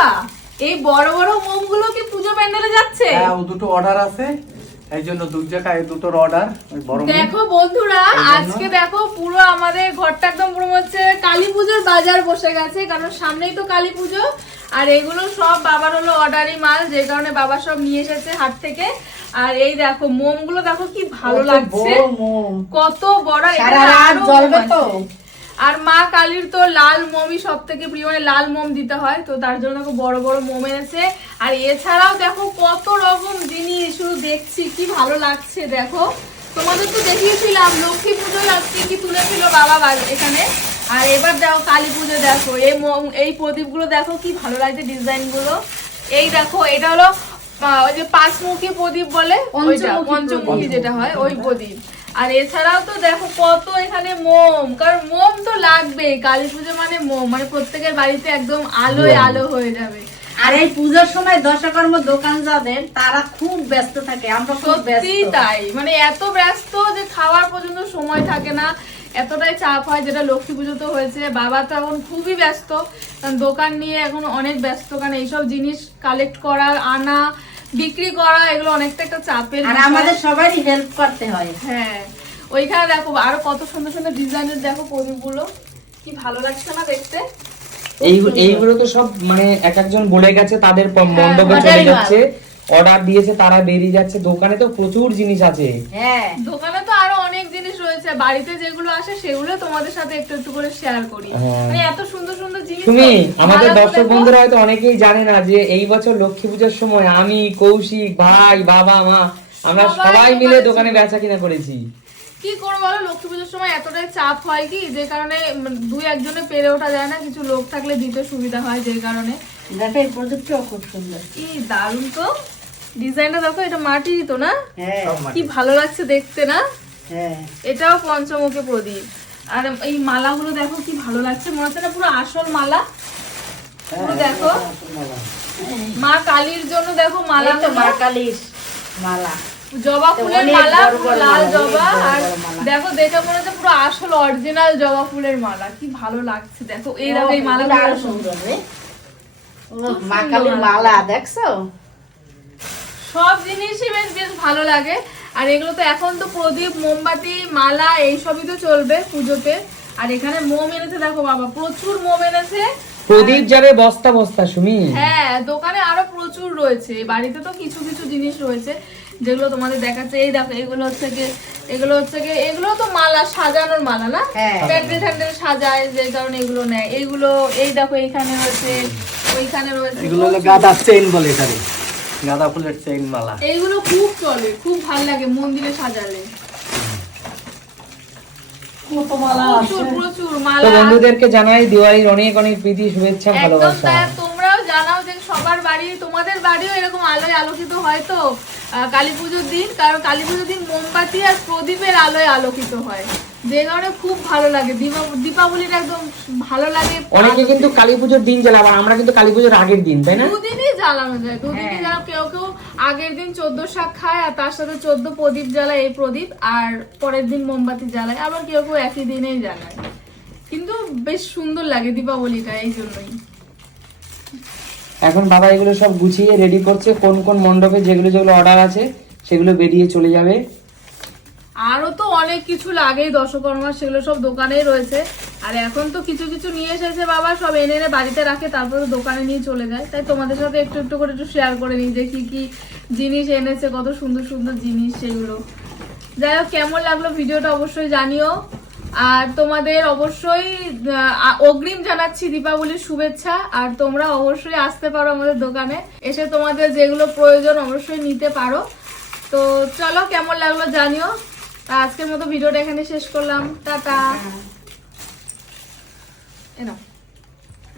বাবা এই বড় বড় মোমগুলো কি পুজো প্যান্ডেলে যাচ্ছে? হ্যাঁ ও দুটো অর্ডার আছে। এই জন্য দুই জায়গায় দুটোর অর্ডার। দেখো বন্ধুরা আজকে দেখো পুরো আমাদের ঘরটা একদম পুরো হচ্ছে কালী পুজোর বাজার বসে গেছে কারণ সামনেই তো কালী পুজো। আর এগুলো সব বাবার হলো অর্ডারি মাল যে কারণে বাবা সব নিয়ে এসেছে হাট থেকে। আর এই দেখো মোমগুলো দেখো কি ভালো লাগছে। কত বড় তো। আর মা কালীর তো লাল মোমই সব থেকে প্রিয় মানে লাল মোম দিতে হয় তো তার জন্য দেখো বড় বড় মোম এনেছে। আর এছাড়াও দেখো কত রকম জিনিস শুধু দেখছি কি ভালো লাগছে দেখো। তোমাদের তো দেখিয়েছিলাম লক্ষ্মী পুজোয় আজকে কি তুলেছিল বাবা এখানে। আর এবার দেখো কালী পুজো দেখো এই মোম এই প্রদীপগুলো দেখো কি ভালো লাগছে ডিজাইনগুলো এই দেখো এটা হলো ওই যে পাঁচমুখী প্রদীপ বলে পঞ্চমুখী যেটা হয় ওই প্রদীপ। আর এছাড়াও তো দেখো কত এখানে মোম কারণ মোম তো লাগবে কালী পুজো মানে মোম মানে প্রত্যেকের বাড়িতে একদম আলোয় আলো হয়ে যাবে। আর এই পুজোর সময় দশকর্ম দোকান যাদের তারা খুব ব্যস্ত থাকে আমরা সত্যি তাই মানে এত ব্যস্ত যে খাওয়ার পর্যন্ত সময় থাকে না এতটাই চাপ হয় যেটা লক্ষ্মী পুজো তো হয়েছে বাবা তো এখন খুবই ব্যস্ত কারণ দোকান নিয়ে এখন অনেক ব্যস্ত কারণ এইসব জিনিস কালেক্ট করা আনা বিক্রি করা এগুলো অনেকটা একটা চাপের আর আমাদের সবারই হেল্প করতে হয়। হ্যাঁ ওইখানে দেখো আরও কত সুন্দর সুন্দর ডিজাইনের দেখো প্রদীপগুলো কি ভালো লাগছে না দেখতে? এই এইগুলো তো সব মানে এক একজন বলে গেছে তাদের প- মণ্ডপে চলে যাচ্ছে। অর্ডার দিয়েছে তারা বেরিয়ে যাচ্ছে। দোকানে তো প্রচুর জিনিস আছে। হ্যাঁ। দোকানে তো রয়েছে বাড়িতে যেগুলো আসে সেগুলো তোমাদের সাথে একটু একটু করে শেয়ার করি। হ্যাঁ। মানে এত সুন্দর সুন্দর জিনিস তুমি আমাদের দর্শক বন্ধুরা হয়তো অনেকেই জানে না যে এই বছর লক্ষ্মী পূজার সময় আমি কৌশিক ভাই বাবা মা আমরা সবাই মিলে দোকানে বেচা কিনা করেছি। কি করব বলো লক্ষ্মী পুজোর সময় এতটাই চাপ হয় কি? যে কারণে দুই একজনে পেরে ওঠা যায় না কিছু লোক থাকলে দিতে সুবিধা হয় যে কারণে। দেখো এই প্রদীপটাও খুব সুন্দর। কি দারুণ তো। ডিজাইনটা দেখো এটা মাটির তো না? হ্যাঁ। মাটি। কি ভালো লাগছে দেখতে না? এটাও পঞ্চমুখী প্রদীপ। আর এই মালাগুলো দেখো কি ভালো লাগছে মনে হচ্ছে না পুরো আসল মালা? পুরো দেখো। মা কালীর জন্য দেখো মালা তো মা কালীর মালা। জবা ফুলের মালা লাল জবা। আর দেখো দেখে মনে হচ্ছে পুরো আসল অরিজিনাল জবা ফুলের মালা। কি ভালো লাগছে দেখো। এই দেখো এই মালা আরও সুন্দর মা কালীর মালা দেখছ? সব জিনিসই বেশ বেশ ভালো লাগে। আর এগুলো তো এখন তো প্রদীপ মোমবাতি মালা এইসবই তো চলবে পুজোতে। আর এখানে মোম এনেছে দেখো বাবা প্রচুর মোম এনেছে। প্রদীপ যাবে বস্তা বস্তা সুমি। হ্যাঁ দোকানে আরও প্রচুর রয়েছে। বাড়িতে তো কিছু কিছু জিনিস রয়েছে যেগুলো তোমাদের দেখাচ্ছে। এই দেখো এগুলো হচ্ছে কি এগুলো হচ্ছে কি এগুলো তো মালা সাজানোর মালা না? হ্যাঁ। প্যান্ডেল ট্যান্ডেল সাজায় যে কারণে এগুলো নেয়। এইগুলো এই দেখো এইখানে রয়েছে ওইখানে রয়েছে। এগুলো হলো গাঁদা চেইন বলে এটারে। গাঁদা ফুলের চেইন মালা। এইগুলো খুব চলে খুব ভালো লাগে মন্দিরে সাজালে। কত মালা প্রচুর প্রচুর তো মালা বন্ধুদেরকে জানাই দিওয়ালির অনেক অনেক প্রীতি শুভেচ্ছা ভালোবাসা। তোমরাও জানাও যে সবার বাড়ি তোমাদের বাড়িও এরকম আলোয় আলোকিত হয় তো? কালী পুজোর দিন কারণ কালী পুজোর দিন মোমবাতি আর প্রদীপের আলোয় আলোকিত হয়। যে কারণে খুব ভালো লাগে। দীপাবলির একদম ভালো লাগে। অনেকে কিন্তু কালী পুজোর দিন জ্বালা আমরা কিন্তু কালী পুজোর আগের দিন তাই না? দুদিনই জ্বালানো যায়। দুদিনই হ্যাঁ। জ্বালানো কেউ কেউ আগের দিন চোদ্দ শাক খায় আর তার সাথে চোদ্দ প্রদীপ জ্বালায় এই প্রদীপ আর পরের দিন মোমবাতি জ্বালায়। আবার কেউ কেউ একই দিনেই জ্বালায়। কিন্তু বেশ সুন্দর লাগে দীপাবলিটা এই জন্যই। এখন বাবা এগুলো সব গুছিয়ে রেডি করছে। কোন কোন মণ্ডপে যেগুলো যেগুলো অর্ডার আছে সেগুলো বেরিয়ে চলে যাবে। আরও তো অনেক কিছু লাগেই দশকর্মা সেগুলো সব দোকানেই রয়েছে। আর এখন তো কিছু কিছু নিয়ে এসেছে বাবা, সব এনে এনে বাড়িতে রাখে, তারপরে দোকানে নিয়ে চলে যায়। তাই তোমাদের সাথে একটু একটু করে একটু শেয়ার করে নিই, যে কি কি জিনিস এনেছে, কত সুন্দর সুন্দর জিনিস সেগুলো। যাই হোক, কেমন লাগল ভিডিওটা অবশ্যই জানিও। আর তোমাদের অবশ্যই অগ্রিম জানাচ্ছি দীপাবলির শুভেচ্ছা। আর তোমরা অবশ্যই আসতে পারো আমাদের দোকানে। এসে তোমাদের যেগুলো প্রয়োজন অবশ্যই নিতে পারো। তো চলো, কেমন লাগল জানিও। আজকের মতো ভিডিওটা এখানে শেষ করলাম। টাটা। É não.